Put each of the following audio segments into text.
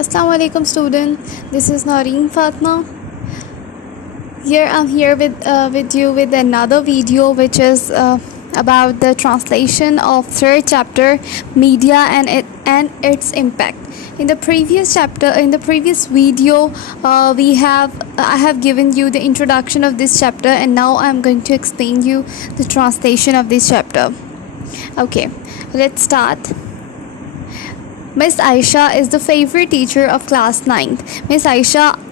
Assalamu alaikum student. This is Noreen Fatma. I'm here with you with another video which is about the translation of third chapter, media and its impact. In the previous video, I have given you the introduction of this chapter, and now I'm going to explain you the translation of this chapter. Okay, let's start. Miss Aisha is the favorite teacher of class 9th. Miss Aisha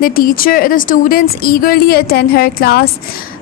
The students eagerly attend her class.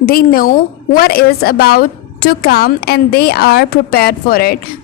They know what is about to come and they are prepared for it.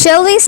Shall we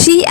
She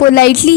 politely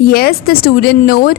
Yes, the student nod.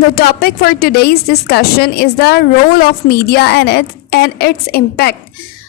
The topic for today's discussion is the role of media and its impact.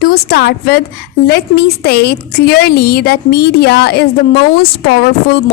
To start with, let me state clearly that media is the most powerful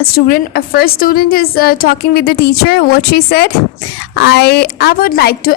First student is talking with the teacher. What she said, I would like to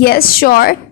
yes sure,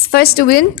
first student,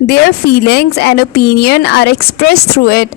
their feelings and opinion are expressed through it.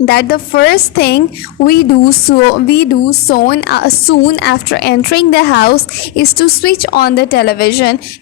that the first thing we do soon after entering the house is to switch on the television.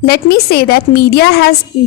Let me say that media has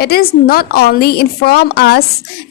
It is not only inform us,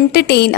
entertain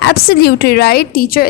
Absolutely right, teacher.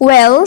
Well,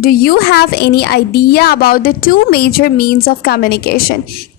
Do you have any idea about the two major means of communication?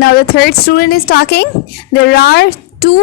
Now the third student is talking. There are two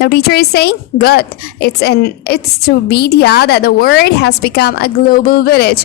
Now teacher is saying, good. It's through media that the world has become a global village.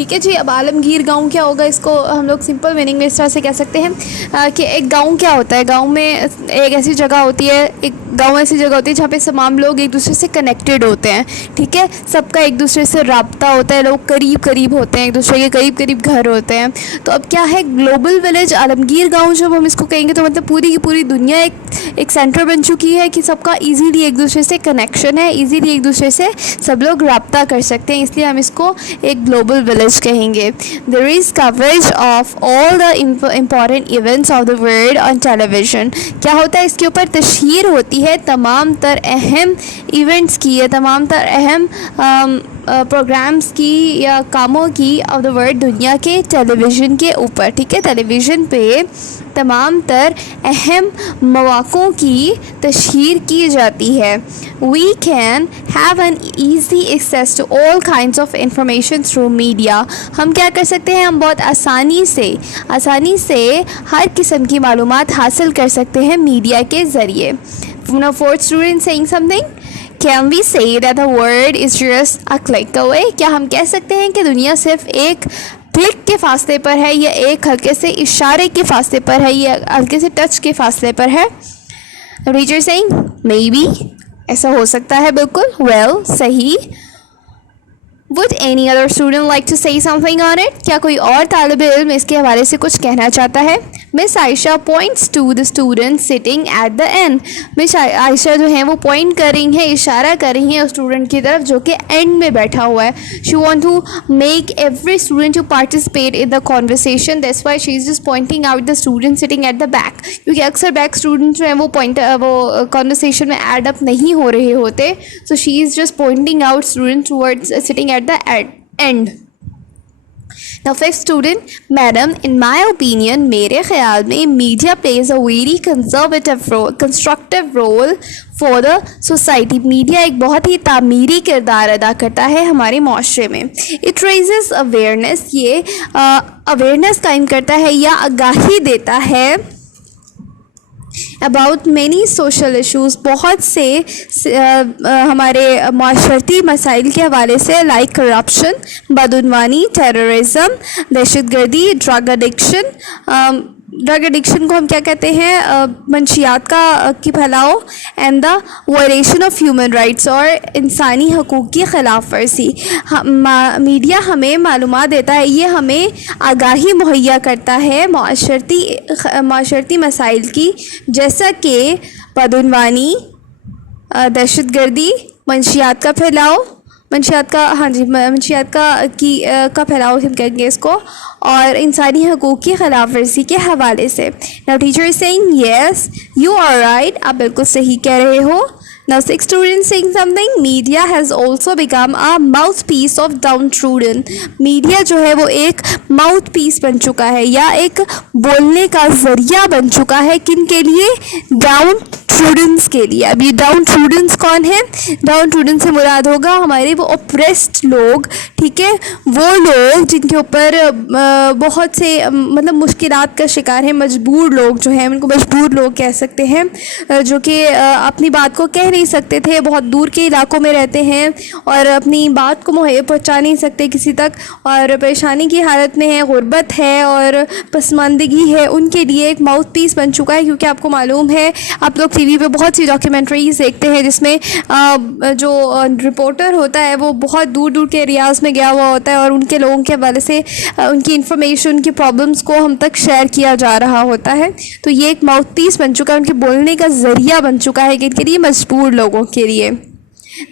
ٹھیک ہے جی. اب عالمگیر گاؤں کیا ہوگا, اس کو ہم لوگ simple meaning میں اس طرح سے کہہ سکتے ہیں کہ ایک گاؤں کیا ہوتا ہے. گاؤں میں ایک ایسی جگہ ہوتی ہے, ایک گاؤں ایسی جگہ ہوتی ہے جہاں پہ تمام لوگ ایک دوسرے سے کنیکٹیڈ ہوتے ہیں. ٹھیک ہے, سب کا ایک دوسرے سے رابطہ ہوتا ہے, لوگ قریب قریب ہوتے ہیں, ایک دوسرے کے قریب قریب گھر ہوتے ہیں. تو اب کیا ہے, گلوبل ولیج عالمگیر گاؤں جب ہم اس کو کہیں گے تو مطلب پوری کی پوری دنیا ایک سینٹر بن چکی ہے کہ سب کا ایزیلی ایک دوسرے سے کنیکشن ہے, ایزیلی ایک دوسرے سے سب لوگ رابطہ کر سکتے ہیں, اس لیے ہم اس کو ایک گلوبل ولیج کہیں گے. There is coverage of all the important events of the world on television. کیا ہوتا ہے, اس کے اوپر تشہیر ہوتی ہے تمام تر اہم ایونٹس کی, یا تمام تر اہم پروگرامز کی یا کاموں کی آف دا ورلڈ دنیا کے ٹیلی ویژن کے اوپر. ٹھیک ہے, ٹیلی ویژن پہ تمام تر اہم مواقع کی تشہیر کی جاتی ہے. We can have an easy access to all kinds of information through media. ہم کیا کر سکتے ہیں, ہم بہت آسانی سے ہر قسم کی معلومات حاصل کر سکتے ہیں میڈیا کے ذریعے. Now, fourth student saying something. Can we say that the world is just a click away? کیا ہم کہہ سکتے ہیں کہ دنیا صرف ایک کلک کے فاصلے پر ہے, یا ایک ہلکے سے اشارے کے فاصلے پر ہے, یا ہلکے سے ٹچ کے فاصلے پر ہے؟ ٹیچر سینگ maybe, ایسا ہو سکتا ہے بالکل. well, صحیح. would any other student like to say something on it? کیا کوئی اور طالب علم اس کے حوالے سے کچھ کہنا چاہتا ہے؟ مس عائشہ points to the student sitting at the end. مس عائشہ جو ہیں وہ پوائنٹ کر رہی ہیں, اشارہ کر رہی ہیں اس اسٹوڈنٹ کی طرف جو کہ اینڈ میں بیٹھا ہوا ہے. she want to make every student to participate in the conversation. that's why she is just pointing out the student sitting at the back. کیونکہ اکثر بیک اسٹوڈنٹ جو ہیں وہ conversation میں ایڈ اپ نہیں ہو رہے ہوتے. so she is just pointing out students towards sitting at the end. Now, fifth student, madam, in my opinion, میرے خیال میں media plays a very constructive role for the society. Media ایک بہت ہی تعمیری کردار ادا کرتا ہے ہمارے معاشرے میں. it raises awareness, یہ awareness قائم کرتا ہے یا آگاہی دیتا ہے about many social issues, بہت سے ہمارے معاشرتی مسائل کے حوالے سے, لائک کرپشن, بدعنوانی, ٹیررزم, دہشت گردی, ڈرگ ایڈکشن کو ہم کیا کہتے ہیں, منشیات کی پھیلاؤ, and the violation of human rights, اور انسانی حقوق کی خلاف ورزی. میڈیا ہمیں معلومات دیتا ہے, یہ ہمیں آگاہی مہیا کرتا ہے معاشرتی مسائل کی, جیسا کہ بدعنوانی, دہشت گردی, منشیات کا پھیلاؤ ہم کہیں گے اس کو, اور انسانی حقوق کی خلاف ورزی کے حوالے سے. Now teacher is saying yes, you are right, آپ بالکل صحیح کہہ رہے ہو. Now, sixth student saying something. Media has also become a mouthpiece of downtrodden. Media جو ہے وہ ایک ماؤتھ پیس بن چکا ہے, یا ایک بولنے کا ذریعہ بن چکا ہے. کن کے لیے؟ ڈاؤن ٹروڈنس کے لیے. اب یہ ڈاؤن ٹروڈنس کون ہے؟ ڈاؤن ٹروڈن سے مراد ہوگا ہمارے وہ اوپریسڈ لوگ. ٹھیک ہے, وہ لوگ جن کے اوپر بہت سے مطلب مشکلات کا شکار ہیں, مجبور لوگ جو ہیں, ان کو مجبور لوگ کہہ سکتے ہیں, جو کہ اپنی بات کو کہہ نہیں سکتے تھے, بہت دور کے علاقوں میں رہتے ہیں اور اپنی بات کو پہنچا نہیں سکتے کسی تک, اور پریشانی کی حالت میں ہے, غربت ہے اور پسماندگی ہے. ان کے لیے ایک ماؤتھ پیس بن چکا ہے. کیونکہ آپ کو معلوم ہے, آپ لوگ ٹی وی پہ بہت سی ڈاکیومنٹریز دیکھتے ہیں جس میں جو رپورٹر ہوتا ہے وہ بہت دور دور کے ایریاز میں گیا ہوا ہوتا ہے, اور ان کے لوگوں کے حوالے سے ان کی انفارمیشن, ان کی پرابلمس کو ہم تک شیئر کیا جا رہا ہوتا ہے. تو یہ ایک ماؤتھ پیس بن چکا ہے, ان کے بولنے کا ذریعہ بن چکا ہے ان کے لیے, مجبور لوگوں کے لیے.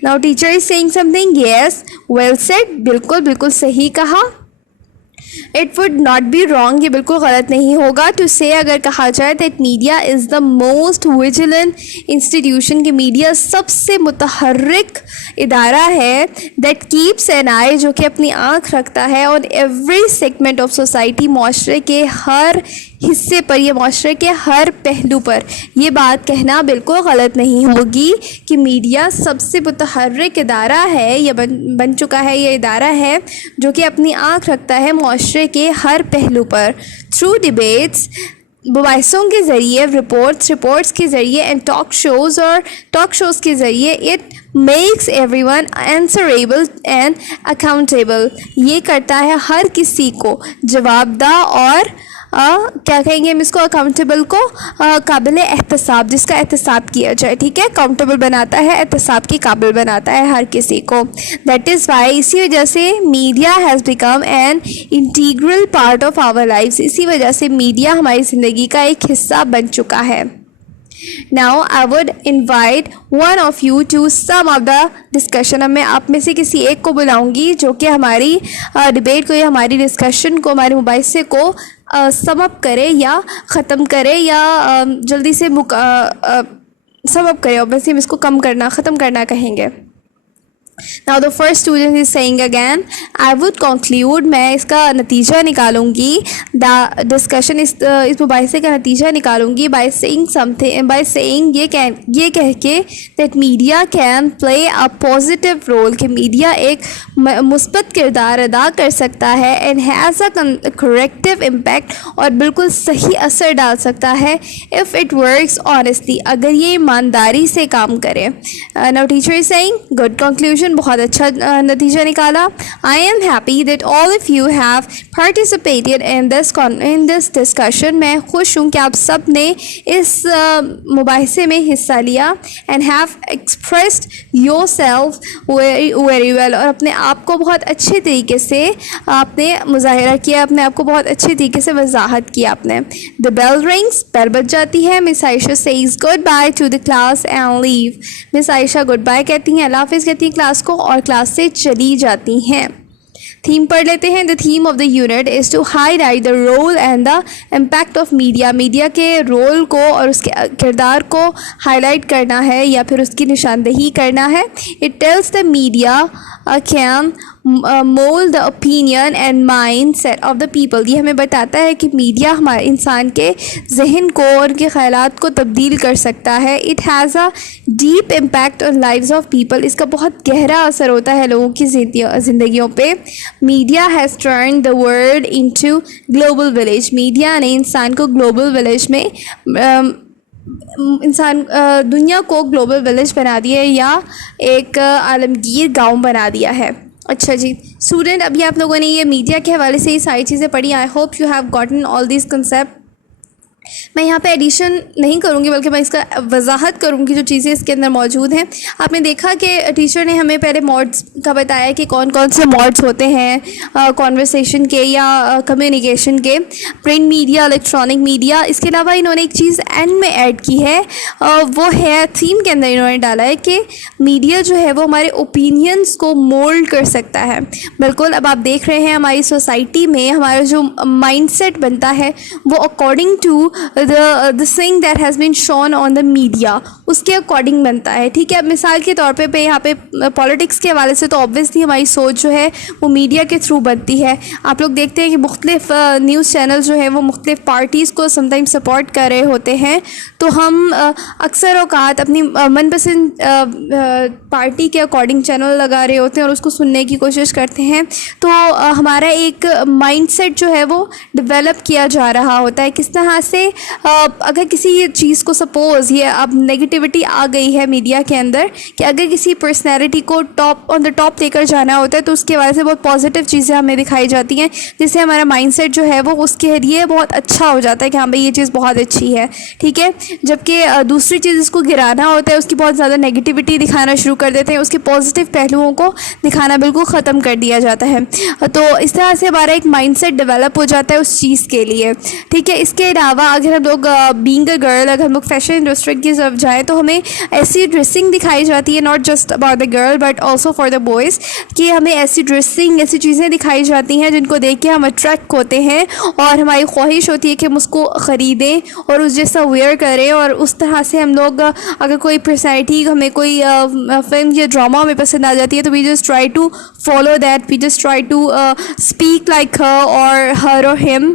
Now teacher is saying something. Yes, well said. بالکل صحیح کہا. It would not be wrong, یہ بالکل غلط نہیں ہوگا to say, اگر کہا جائے that media is the most vigilant institution, کہ میڈیا سب سے متحرک ادارہ ہے, that keeps an eye, جو کہ اپنی آنکھ رکھتا ہے, on every segment of society, معاشرے کے ہر حصے پر, یہ معاشرے کے ہر پہلو پر. یہ بات کہنا بالکل غلط نہیں ہوگی کہ میڈیا سب سے متحرک ادارہ ہے, یا بن چکا ہے, یہ ادارہ ہے جو کہ اپنی آنکھ رکھتا ہے معاشرے کے ہر پہلو پر. Through debates, مباحثوں کے ذریعے, رپورٹس کے ذریعے, اینڈ ٹاک شوز کے ذریعے it makes every one answerable and accountable. یہ کرتا ہے ہر کسی کو جواب دہ اور کیا کہیں گے ہم اس کو, اکاؤنٹیبل کو قابل احتساب, جس کا احتساب کیا جائے. ٹھیک ہے, اکاؤنٹیبل بناتا ہے, احتساب کی قابل بناتا ہے ہر کسی کو. دیٹ از وائی, اسی وجہ سے media has become an integral part of our lifes. اسی وجہ سے میڈیا ہماری زندگی کا ایک حصہ بن چکا ہے. Now I would invite one of you to sum up the discussion. اب میں آپ میں سے کسی ایک کو بلاؤں گی جو کہ ہماری ڈبیٹ کو یا ہماری ڈسکشن کو, ہمارے مباحثے کو سم اپ کرے یا ختم کرے یا جلدی سے سم اپ کرے. اوبیسلی ہم اس کو ختم کرنا کہیں گے. Now the first student is saying again, I would conclude, میں اس کا نتیجہ نکالوں گی, the discussion اس مباحثے کا نتیجہ نکالوں گی by saying یہ کہہ کے that media can play a positive role, کہ میڈیا ایک مثبت کردار ادا کر سکتا ہے, and has a corrective impact, اور بالکل صحیح اثر ڈال سکتا ہے if it works honestly, اگر یہ ایمانداری سے کام کرے. Now teacher is saying, good conclusion, بہت اچھا نتیجہ نکالا. I am happy that all of you have participated in this discussion. میں خوش ہوں کہ آپ سب نے اس مباحثے میں حصہ لیا, and have expressed yourself very well, اور اپنے آپ کو بہت اچھے طریقے سے آپ نے مظاہرہ کیا, اپنے آپ کو بہت اچھے طریقے سے وضاحت کیا آپ نے. The bell rings, بیل بج جاتی ہے. Miss Ayesha says goodbye to the class and leave. Miss Ayesha goodbye کہتی ہیں, اللہ حافظ کہتی ہیں کلاس کو, اور کلاس سے چلی جاتی ہیں. تھیم پڑھ لیتے ہیں. The theme of the unit is to highlight the role and the impact of media. Media کے رول کو اور اس کے کردار کو ہائی لائٹ کرنا ہے یا پھر اس کی نشاندہی کرنا ہے. It tells the media can mold the opinion and mindset of the people. یہ ہمیں بتاتا ہے کہ میڈیا ہمارے انسان کے ذہن کو اور ان کے خیالات کو تبدیل کر سکتا ہے. It has a deep impact on lives of people. اس کا بہت گہرا اثر ہوتا ہے لوگوں کی زندگیوں پہ. Media has turned the world into global village. Media نے انسان کو گلوبل ولیج میں دنیا کو گلوبل ولیج بنا دیا ہے یا ایک عالمگیر گاؤں بنا دیا ہے. اچھا جی اسٹوڈنٹ, ابھی آپ لوگوں نے یہ میڈیا کے حوالے سے یہ ساری چیزیں پڑھی. I hope you have gotten all these concept. میں یہاں پہ ایڈیشن نہیں کروں گی بلکہ میں اس کا وضاحت کروں گی جو چیزیں اس کے اندر موجود ہیں. آپ نے دیکھا کہ ٹیچر نے ہمیں پہلے موڈس کا بتایا کہ کون کون سے موڈس ہوتے ہیں کانورسیشن کے یا کمیونیکیشن کے, پرنٹ میڈیا, الیکٹرانک میڈیا. اس کے علاوہ انہوں نے ایک چیز اینڈ میں ایڈ کی ہے, وہ ہے تھیم کے اندر انہوں نے ڈالا ہے کہ میڈیا جو ہے وہ ہمارے اوپینینس کو مولڈ کر سکتا ہے. بالکل, اب آپ دیکھ رہے ہیں ہماری سوسائٹی میں ہمارا جو مائنڈ سیٹ بنتا ہے وہ according to the thing that has been shown on the media, اس کے اکارڈنگ بنتا ہے. ٹھیک ہے, اب مثال کے طور پہ یہاں پہ پالیٹکس کے حوالے سے تو آبویسلی ہماری سوچ جو ہے وہ میڈیا کے تھرو بنتی ہے. آپ لوگ دیکھتے ہیں کہ مختلف نیوز چینل جو ہے وہ مختلف پارٹیز کو سم ٹائم سپورٹ کر رہے ہوتے ہیں, تو ہم اکثر اوقات اپنی من پسند پارٹی کے اکارڈنگ چینل لگا رہے ہوتے ہیں اور اس کو سننے کی کوشش کرتے ہیں. تو ہمارا ایک مائنڈ سیٹ جو ہے وہ ڈیولپ کیا جا رہا ہوتا ہے. کس طرح سے اگر کسی چیز کو سپوز یہ اب نگیٹیوٹی آ گئی ہے میڈیا کے اندر کہ اگر کسی پرسنالٹی کو آن دا ٹاپ لے کر جانا ہوتا ہے تو اس کے وجہ سے بہت پازیٹیو چیزیں ہمیں دکھائی جاتی ہیں, جس سے ہمارا مائنڈ سیٹ جو ہے وہ اس کے لیے بہت اچھا ہو جاتا ہے کہ ہاں بھائی یہ چیز بہت اچھی ہے. ٹھیک ہے, جبکہ دوسری چیز اس کو گرانا ہوتا ہے, اس کی بہت زیادہ نگیٹیوٹی دکھانا شروع کر دیتے ہیں, اس کے پازیٹیو پہلوؤں کو دکھانا بالکل ختم کر دیا جاتا ہے. تو اس طرح سے ہمارا ایک مائنڈ سیٹ ڈیولپ ہو جاتا ہے اس چیز کے لیے. ٹھیک ہے, اس کے علاوہ اگر ہم لوگ بینگ اے گرل, اگر ہم لوگ فیشن انڈسٹری کی طرف جائیں تو ہمیں ایسی ڈریسنگ دکھائی جاتی ہے, not just about the girl but also for the boys, کہ ہمیں ایسی ڈریسنگ ایسی چیزیں دکھائی جاتی ہیں جن کو دیکھ کے ہم اٹریکٹ ہوتے ہیں اور ہماری خواہش ہوتی ہے کہ ہم اس کو خریدیں اور اس جیسا ویئر کریں. اور اس طرح سے ہم لوگ اگر کوئی پرسنالٹی ہمیں کوئی فلم یا ڈرامہ ہمیں پسند آ جاتی ہے تو we just try to follow that, we just try to speak like ہر اور ہم.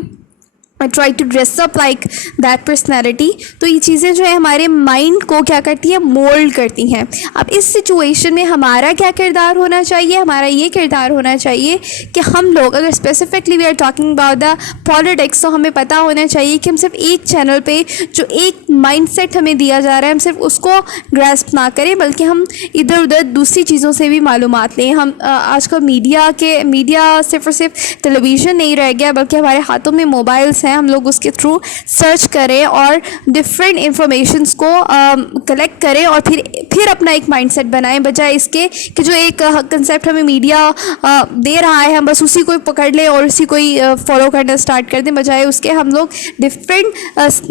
try to dress up like that personality. تو یہ چیزیں جو ہے ہمارے مائنڈ کو کیا کرتی ہیں, مولڈ کرتی ہیں. اب اس سچویشن میں ہمارا کیا کردار ہونا چاہیے, ہمارا یہ کردار ہونا چاہیے کہ ہم لوگ اگر specifically we are talking about the politics, تو ہمیں پتہ ہونا چاہیے کہ ہم صرف ایک چینل پہ جو ایک مائنڈ سیٹ ہمیں دیا جا رہا ہے ہم صرف اس کو گراسپ نہ کریں, بلکہ ہم ادھر ادھر دوسری چیزوں سے بھی معلومات لیں. ہم آج کل میڈیا صرف اور صرف ٹیلی ویژن نہیں رہ گیا, بلکہ ہمارے ہاتھوں میں موبائلس ہیں, ہم لوگ اس کے تھرو سرچ کریں اور ڈفرینٹ انفارمیشنس کو کلیکٹ کریں اور پھر اپنا ایک مائنڈ سیٹ بنائیں, بجائے اس کے کہ جو ایک کنسیپٹ ہمیں میڈیا دے رہا ہے ہم بس اسی کو پکڑ لیں اور اسی کو ہی فالو کرنا اسٹارٹ کر دیں, بجائے اس کے ہم لوگ ڈفرینٹ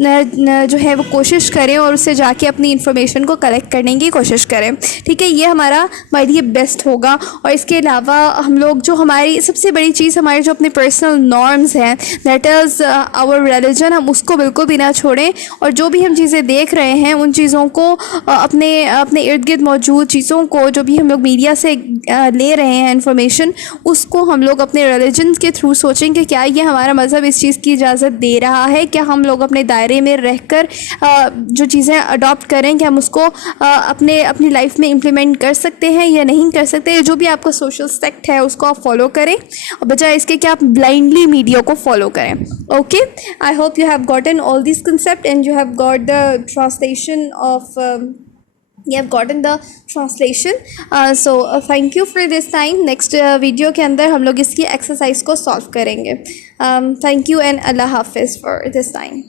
جو ہے وہ کوشش کریں اور اس سے جا کے اپنی انفارمیشن کو کلیکٹ کرنے کی کوشش کریں. ٹھیک ہے, یہ ہمارا ہمارے لیے بیسٹ ہوگا. اور اس کے علاوہ ہم لوگ جو ہماری سب سے بڑی چیز ہمارے جو اپنے پرسنل نارمز ہیں, دیٹ از آور ریلیجن, ہم اس کو بالکل بھی نہ چھوڑیں. اور جو بھی ہم چیزیں دیکھ رہے ہیں ان چیزوں کو اپنے ارد گرد موجود چیزوں کو جو بھی ہم لوگ میڈیا سے لے رہے ہیں انفارمیشن, اس کو ہم لوگ اپنے ریلیجن کے تھرو سوچیں کہ کیا یہ ہمارا مذہب اس چیز کی اجازت دے رہا ہے, کیا ہم لوگ اپنے دائرے میں رہ کر جو چیزیں اڈاپٹ کریں کہ ہم اس کو اپنی لائف میں امپلیمنٹ کر سکتے ہیں یا نہیں کر سکتے. جو بھی آپ کا سوشل سیکٹ ہے اس کو آپ فالو کریں, اور بجائے اس کے کہ آپ بلائنڈلی میڈیا کو فالو کریں. Okay, I hope you have gotten all these concepts and you have got the translation of you have gotten the translation. So thank you for this time. Next video کے اندر ہم لوگ اس کی exercise کو solve کریں گے. Thank you and اللہ حافظ for this time.